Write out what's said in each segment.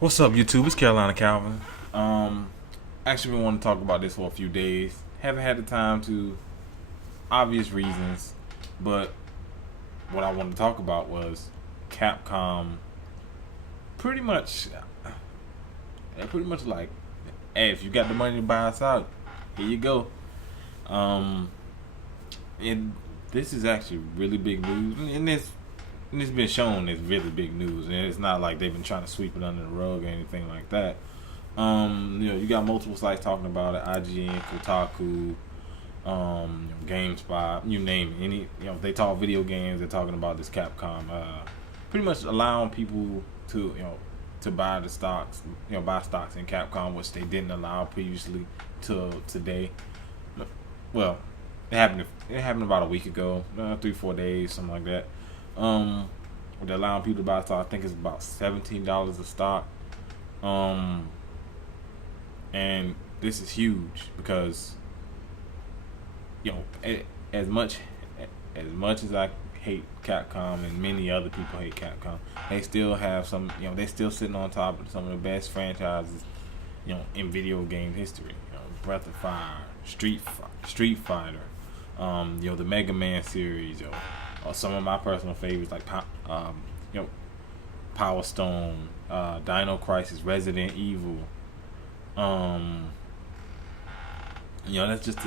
What's up, YouTube? It's Carolina Calvin. Actually, been wanting to talk about this for a few days. Haven't had the time to, obvious reasons, but what I wanted to talk about was Capcom. Pretty much, pretty much like, hey, if you got the money to buy us out, here you go. Um, and this is actually really big news, and it's been shown as really big news, and it's not like they've been trying to sweep it under the rug or anything like that. You got multiple sites talking about it: IGN, Kotaku, GameSpot, you name it. They talk video games. They're talking about this Capcom, pretty much allowing people to buy the stocks, buy stocks in Capcom, which they didn't allow previously till today. Well, it happened. It happened about a week ago, 3-4 days, something like that. They're allowing people to buy stock. I think it's about $17 a stock. And this is huge because as much as I hate Capcom and many other people hate Capcom, they still have some. They still sitting on top of some of the best franchises, in video game history. Breath of Fire, Street Fighter, the Mega Man series, or some of my personal favorites like Power Stone, Dino Crisis, Resident Evil. That's just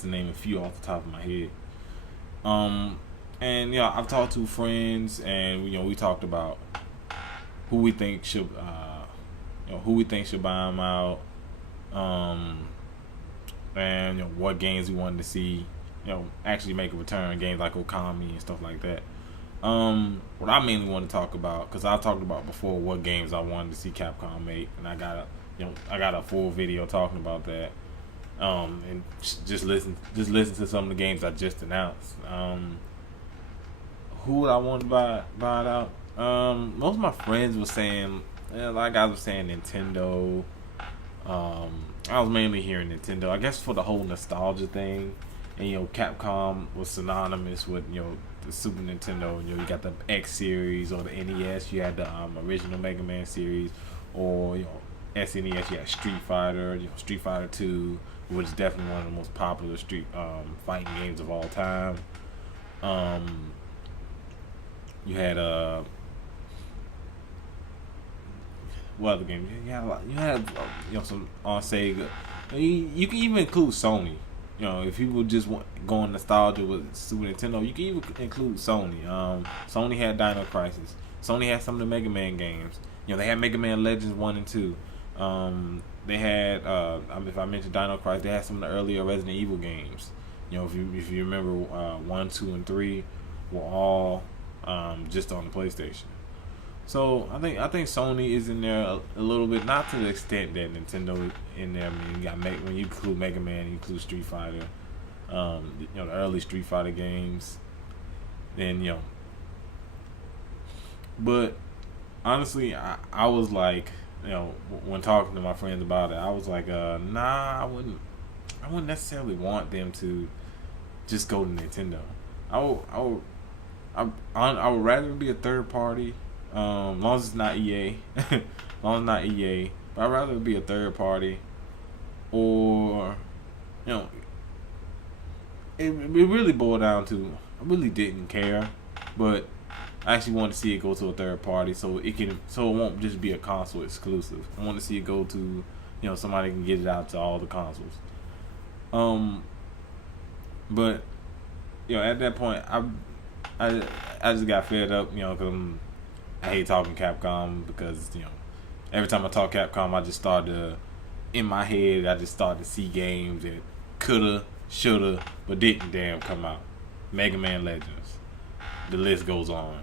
to name a few off the top of my head. And I've talked to friends, and we talked about who we think should buy them out, and what games we wanted to see, actually make a return, games like Okami and stuff like that. What I mainly want to talk about, because I talked about before what games I wanted to see Capcom make, and I got a full video talking about that. And just listen to some of the games I just announced. Who would I want to buy it out? Most of my friends were saying, like I was saying, Nintendo. I was mainly hearing Nintendo. I guess for the whole nostalgia thing, and Capcom was synonymous with the Super Nintendo. You got the X series or the NES. You had the original Mega Man series, or SNES. You had Street Fighter. Street Fighter 2, which is definitely one of the most popular street fighting games of all time. You had what other games? You had some on Sega. You can even include Sony. If people just want going nostalgia with Super Nintendo, you can even include Sony. Sony had Dino Crisis. Sony had some of the Mega Man games. They had Mega Man Legends 1 and 2. They had, if I mentioned Dino Crisis, they had some of the earlier Resident Evil games. If you remember, 1, 2, and 3 were all just on the PlayStation. So I think Sony is in there a little bit, not to the extent that Nintendo is in there. I mean, you got when you include Mega Man, you include Street Fighter, the early Street Fighter games. Then but honestly, I was like, when talking to my friends about it, I was like, nah, I wouldn't necessarily want them to just go to Nintendo. I would rather be a third party. As long as it's not EA, as long as it's not EA, but I'd rather be a third party, or it really boiled down to I really didn't care, but I actually want to see it go to a third party so it won't just be a console exclusive. I want to see it go to somebody can get it out to all the consoles. But at that point I just got fed up, because I hate talking Capcom, because every time I talk Capcom, I just start to, in my head, I just start to see games that coulda, shoulda, but didn't damn come out. Mega Man Legends, the list goes on.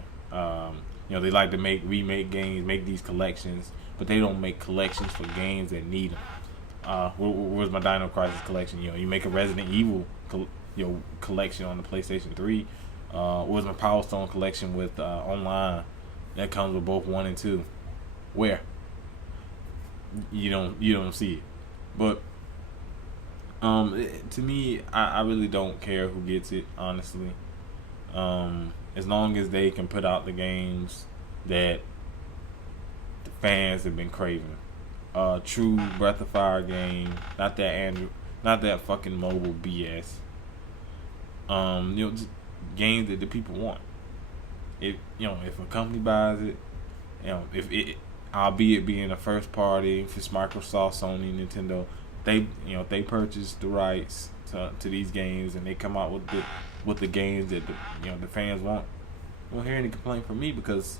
They like to remake games, make these collections, but they don't make collections for games that need them. Where's my Dino Crisis collection? You make a Resident Evil collection on the PlayStation 3. Where's my Power Stone collection with online? That comes with both 1 and 2. Where? You don't see it. But to me, I really don't care who gets it, honestly. As long as they can put out the games that fans have been craving. True Breath of Fire game, not that Andrew, not that fucking mobile BS. Just games that the people want. If if a company buys it, if it, albeit being a first party, if it's Microsoft, Sony, Nintendo, they purchase the rights to these games and they come out with the games that the fans want. You won't hear any complaint from me because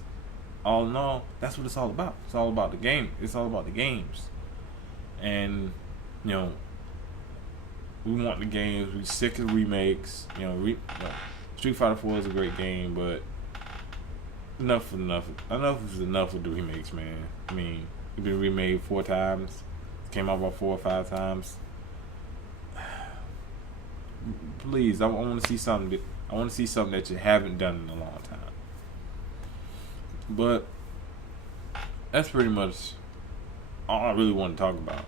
all in all, that's what it's all about. It's all about the game. It's all about the games, and we want the games. We sick of remakes. Street Fighter 4 is a great game, but enough is enough. Enough is enough with the remakes, man. I mean, it's been remade 4 times. It came out about 4 or 5 times. Please, I want to see something. I want to see something that you haven't done in a long time. But that's pretty much all I really want to talk about.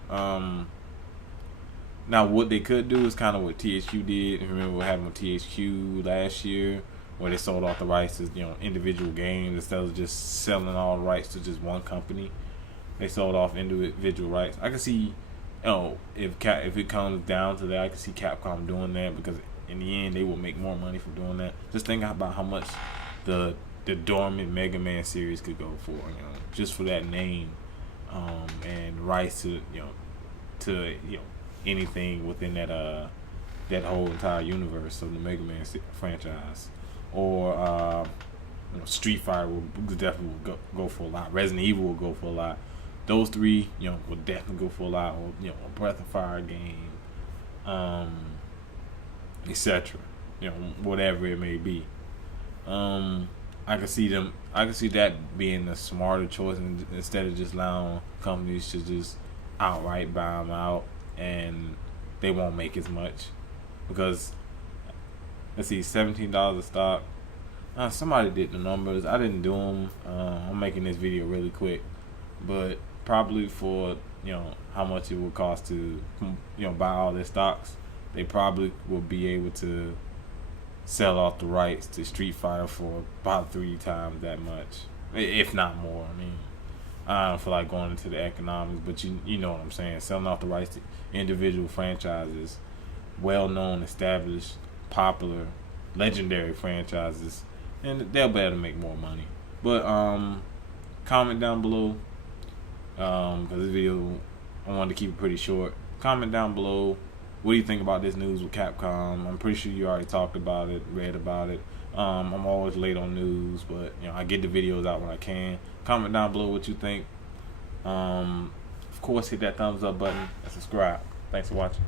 Now, what they could do is kind of what THQ did. Remember what happened with THQ last year, where they sold off the rights to individual games instead of just selling all the rights to just one company. They sold off individual rights. I can see, if it comes down to that, I can see Capcom doing that because in the end they will make more money from doing that. Just think about how much the dormant Mega Man series could go for, just for that name, and rights to anything within that whole entire universe of the Mega Man franchise, or Street Fighter will definitely go for a lot. Resident Evil will go for a lot. Those 3, will definitely go for a lot. Or a Breath of Fire game, etc. Whatever it may be. I can see that being the smarter choice instead of just allowing companies to just outright buy them out and they won't make as much because let's see, $17 a stock. Somebody did the numbers. I didn't do them. I'm making this video really quick, but probably for how much it would cost to buy all their stocks, they probably will be able to sell off the rights to Street Fighter for about 3 times that much, if not more. I mean, I don't feel like going into the economics, but you know what I'm saying. Selling off the rights to individual franchises, well-known, established, popular, legendary franchises, and they'll be able to make more money. But comment down below, because this video I wanted to keep it pretty short. Comment down below. What do you think about this news with Capcom? I'm pretty sure you already talked about it, read about it. I'm always late on news, but I get the videos out when I can. Comment down below what you think. Of course, hit that thumbs up button and subscribe. Thanks for watching.